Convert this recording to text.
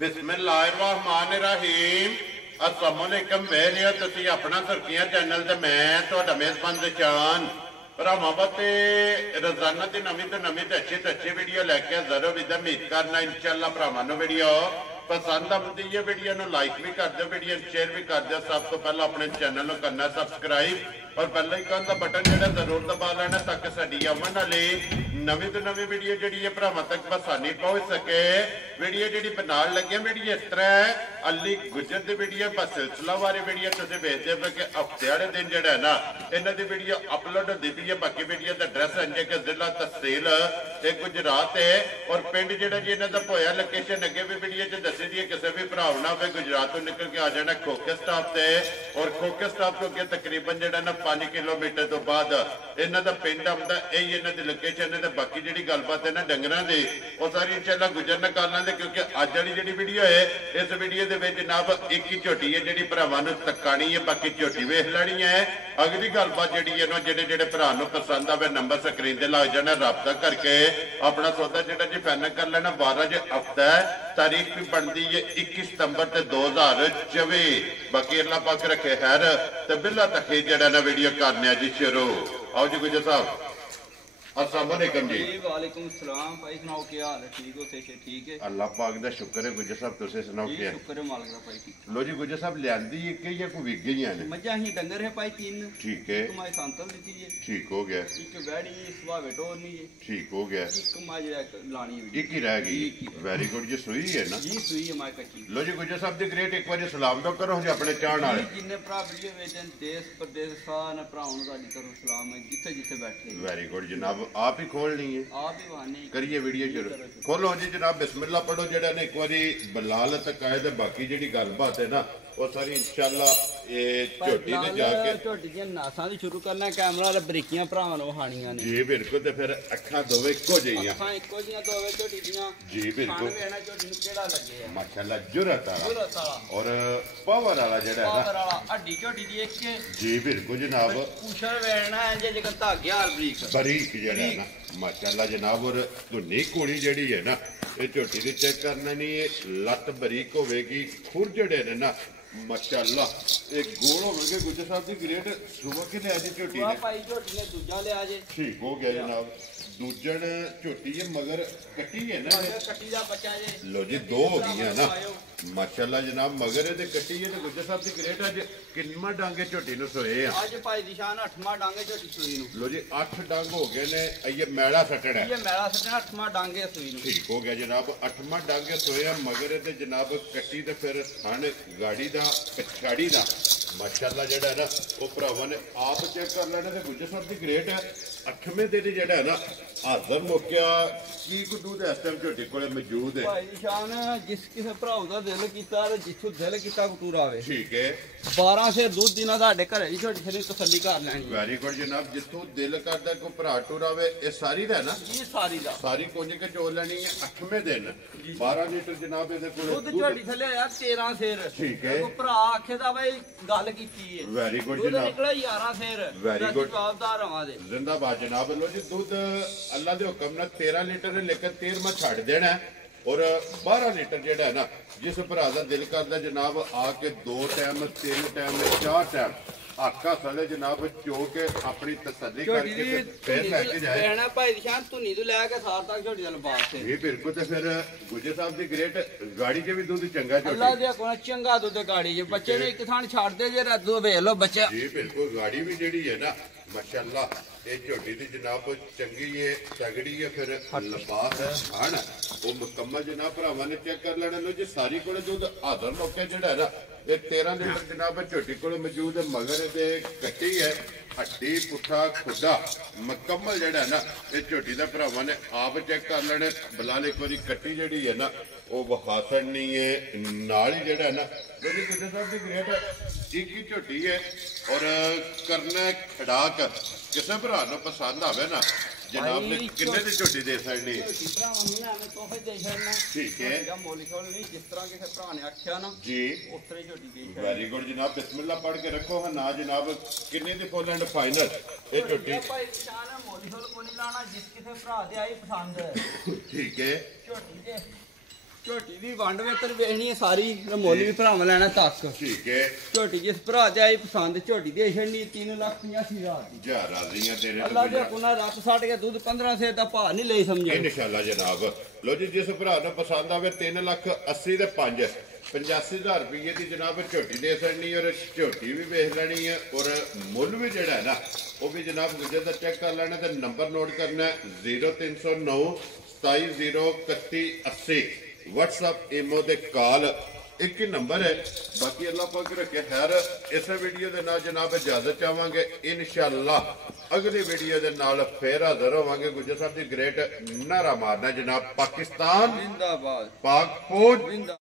बिस्मिल्लाहिर्रहमानिर्रहीम अस्सलाम वालेकुम मेरे तुसी अपना सुर्खियां चैनल ते मैं तुहाडा मेज़बान दशान भरावां ते रोजाना की नवीं तो अच्छी वीडियो लैके हाज़र हो विद उम्मीद करना इंशाअल्लाह भरावां नूं वीडियो पसंद आती है। वीडियो नूं लाइक भी कर दो, वीडियो शेयर भी कर दो। सब तो पहले अपने चैनल को करना सब्सक्राइब और पहले ही कहता बटन जो जरूर दबा लेना ताकि साडी आवन वाली नवीं तो नवीं वीडियो जी भरावां तक आसानी पहुँच सके। वीडियो जी बनाने लगे वीडियो इस तरह है अली गुजर की वीडियो बस सिलसिला वाली वीडियो तुम वेखते हो कि हफ्ते वाले दिन जो है ना इन्हों की वीडियो अपलोड होती पी है। बाकी वीडियो का एड्रैस है कि जिला तहसील गुजरात है और पिंड जो जी इन्हों का पोया लोकेशन अगे भी वीडियो च दसी दी है। किसी भी भरा ना हो गुजरात तो निकल के आ जाना खोखे स्टाफ से और खोखे स्टाफ तो अगे तकरीबन जो ना 5 किलोमीटर तो बाद इन्हों का पिंड आता यही इन्हों की लोकेशन है। बाकी जी गलबात है ना डंगरां की वो सारी इंशाअल्लाह गुजर न कर लेंगे क्योंकि अज वाली जी वीडियो है इस वीडियो के जनाब एक ही झोटी है जी भरावां नूं तकानी है। बाकी झोटी वेख लैनी है। अगली गलबात जी है ना जेडे भरा नूं पसंद आवे नंबर स्क्रीन से लग जाना रबता करके अपना सौदा जो जी फाइनल कर लेना। 12 जो हफ्ता है तारीख भी बनती है 21 सितंबर 2024। बाकी अल्लाह पाक रखे खैर तो बिला तक जरा ना वीडियो करने जी शुरू। आओ जी गुजर साहब अस्सलाम वालेकुम जी। वालेकुम सलाम भाई सुनाओ क्या हाल है? ठीक हो? ठीक है अल्लाह पाक दा शुक्र है। गुजर साहब तुसे सुनाओ क्या शुक्र है मालिक दा भाई। ठीक लो जी गुजर साहब लियांदी है कि या कोई विक गईयां ने? मज्जा ही डंगर है भाई 3। ठीक है। एक माई सांतल दी है। ठीक हो गया। एक बैड़ी सुबह टोर नहीं है। ठीक हो गया। एक माई लानी है एक ही रह गई। वेरी गुड जी। सुई है ना जी? सुई है माई कच्ची। लो जी गुजर साहब दी ग्रेट एक बार सलाम तो करो जी अपने चाहण वाले जिन्ने भरा वीडियो वेचन देश प्रदेश सारे भरावां दी तरफ सलाम है जिथे जिथे बैठे। वेरी गुड जनाब आप ही खोलनी है आप ही बहाने करिए वीडियो शुरू खोलो जी जनाब बिस्मिल्लाह पढ़ो जेड़ा ने एक बारी बलाल तक आए तो बाकी जी गलबात है ना वो सारी इंशाअल्लाह ये झोटी ने जाके झोटी दी नासां दी शुरू करना कैमरा वाले बरीकियां भरावां नूं वहाणियां ने। जी बिल्कुल ते फिर अखां दोवे इक्को जिहियां अखां इक्को जिहियां दोवे झोटी दियां। जी बिल्कुल वेना झोटी नूं केड़ा लगे है माशाल्लाह जुरत वाला और पावर वाला जेड़ा है ना पावर वाला हड्डी झोटी दी एक जी बिल्कुल जनाब पूछर वेना है जे धागे हाल बरीक जेड़ा है ना माशाल्लाह जनाब और धुनी घोड़ी जेड़ी है ना ये झोटी दी चेक करना नहीं है लत बरीक होगी खुर जेड़े ने ना माशाल्लाह एक गोल होवे गुजर साहब दी ग्रेट सुबह के ले आजी झोटी ने भाई झोटी ने दूजा ले आजे। ठीक हो गया जनाब दूजन झोटी है मगर कटी है ना कटी दा बच्चा जे लो जी 2 हो गई है ना माशाल्लाह जनाब मगर ये कटी है तो गुजर साहब की ग्रेट अज किन्ना डांगे झोटी नु सोए हैं आज भाई दी शान 8वां डांगे झोटी सुई नु। लो जी 8 डांग हो गए ने ये मैला सटड़ा ये मैला सटड़ा 8वां डांगे सुई नु। ठीक हो गया जनाब 8वां डांगे सोए हैं मगर ये जनाब कटी ते फिर थन गाड़ी दा पछाड़ी दा माशाल्लाह जेड़ा है ना वो भरावां ने आप चेक कर लेना ते गुजर साहब की ग्रेट है 8वें दिन जेड़ा है ना हाजर मुक्या की को दूध इस टाइम झोटी कोले मौजूद है भाई शान जिस किसे भराऊ दा दिल कीता ते जिथों दिल कीता कटूर आवे। ठीक है 12 से दूध दिना साडे घरे दी झोटी थली तसल्ली कर लैनी। वेरी गुड जनाब जिथों दिल करदा को भरा टूर आवे ये सारी दा ना ये सारी दा सारी कुंज के चोल लेनी है 8वें दिन 12 लीटर जनाब इहदे कोले दूध झोटी थले आया 13 सेर। ठीक है को भरा आखे दा भाई गल कीती है। वेरी गुड दूध जनाब निकला 11 सेर। वेरी गुड जवाबदार हवा दे जिंदाबाद जनाब लो जी दूध अल्लाह दे हुक्म नाल 13 लीटर है लेकिन 13वां छड़ देना है और 12 लीटर जेड़ा है ना जिस भरा दा दिल करदा जनाब आके 2 टाइम 3 टाइम 4 टाइम आका सले जनाब चो के अपनी तसल्ली करके फिर लेके जाए कहना भाई निशान धुनी तो लेके सार तक झोटी दा लबास है। ये बिल्कुल ते फिर गुजर साहब दी ग्रेट गाड़ी के भी दूध चंगा अल्लाह झोटी दे कोना चंगा दूध गाड़ी जे बच्चे ने एक थान छाड़ दे जे रद्दो वेख लो बच्चा। जी बिल्कुल गाड़ी भी जेड़ी है ना माशाल्लाह ये झोटी दी जनाब चंगी है तगड़ी है फिर लबास है ना वो मुकम्मल जनाब भरावां ने चेक कर लेना लो जी सारी कोले दूध हाजर मौके जेड़ा है ना ये 13 लीटर जनाब झोटी कोले मौजूद है मगर ये कट्टी है हड्डी पुट्ठा खुदा मुकम्मल जेड़ा है ना ये झोटी दा भरावां ने आप चेक कर लेना बिलाल एक बारी कट्टी जेड़ी है ना वो बहासन नहीं है नाल ही जेड़ा है ना क्योंकि गुजर साहब की ग्रेट एक ही झोटी है और करना खड़ाक किसी भरा नूं पसंद आवे ना जनाब ने किन्ने दी झोटी दे सकनी ठीक है जिस तरह के भरा ने आख्या ना जी उस तरह झोटी दे। वेरी गुड जनाब बिस्मिल्लाह पढ़ के रखो हाँ ना जनाब किन्ने दी फुल एंड फाइनल ये झोटी भाई निशान है मोली लाना जिस किसे भरा दे आई पसंद ठीक है झोटी दे ਝੋਟੀ ਦੀ ਵੰਡ ਵੇਤਰ ਵੇਖਣੀ ਹੈ ਸਾਰੀ ਮੁੱਲ ਵੀ ਭਰਾਵਾਂ ਲੈਣਾ ਤੱਕ ਠੀਕ ਹੈ ਝੋਟੀ ਜਿਸ ਭਰਾ ਤੇ ਆਈ ਪਸੰਦ ਝੋਟੀ ਦੇ ਛੜਨੀ 3,85,000 ਦੀ ਜਾ ਰਾਜ਼ੀਆਂ ਤੇਰੇ ਅੱਲਾ ਦੇ ਹੁਕਮ ਰੱਖ ਛੱਡ ਕੇ ਦੁੱਧ 15 ਸੇ ਦਾ ਭਾਅ ਨਹੀਂ ਲਈ ਸਮਝੇ ਇਨਸ਼ਾਅੱਲਾ ਜਨਾਬ। ਲੋ ਜੀ ਜਿਸ ਭਰਾ ਨੂੰ ਪਸੰਦ ਆਵੇ 3,80,000 ਦੇ 85,000 ਰੁਪਏ ਦੀ ਜਨਾਬ ਝੋਟੀ ਦੇ ਸਕਣੀ ਔਰ ਝੋਟੀ ਵੀ ਵੇਖ ਲੈਣੀ ਹੈ ਔਰ ਮੁੱਲ ਵੀ ਜਿਹੜਾ ਹੈ ਨਾ ਉਹ ਵੀ ਜਨਾਬ ਗੁਜਰ ਦਾ ਚੈੱਕ ਕਰ ਲੈਣਾ ਤੇ ਨੰਬਰ ਨੋਟ ਕਰਨਾ 0309 270180 WhatsApp ਈਮੋ ਦੇ ਕਾਲ ਇੱਕ ਹੀ ਨੰਬਰ ਹੈ। ਬਾਕੀ ਅੱਲਾਹ ਪਾਕ ਰੱਖੇ ਖੈਰ। ਇਸੇ ਵੀਡੀਓ ਦੇ ਨਾਲ ਜਨਾਬ ਇਜਾਜ਼ਤ ਚਾਹਾਂਗੇ ਇਨਸ਼ਾਅੱਲਾ ਅਗਲੀ ਵੀਡੀਓ ਦੇ ਨਾਲ ਫੇਰ ਹਾਜ਼ਰ ਹੋਵਾਂਗੇ। ਗੁਜਰ ਸਾਹਿਬ ਦੀ ਗ੍ਰੇਟ ਨਾਰਾ ਮਾਰਨਾ ਜਨਾਬ ਪਾਕਿਸਤਾਨ ਜ਼ਿੰਦਾਬਾਦ ਪਾਕ ਫੌਜ।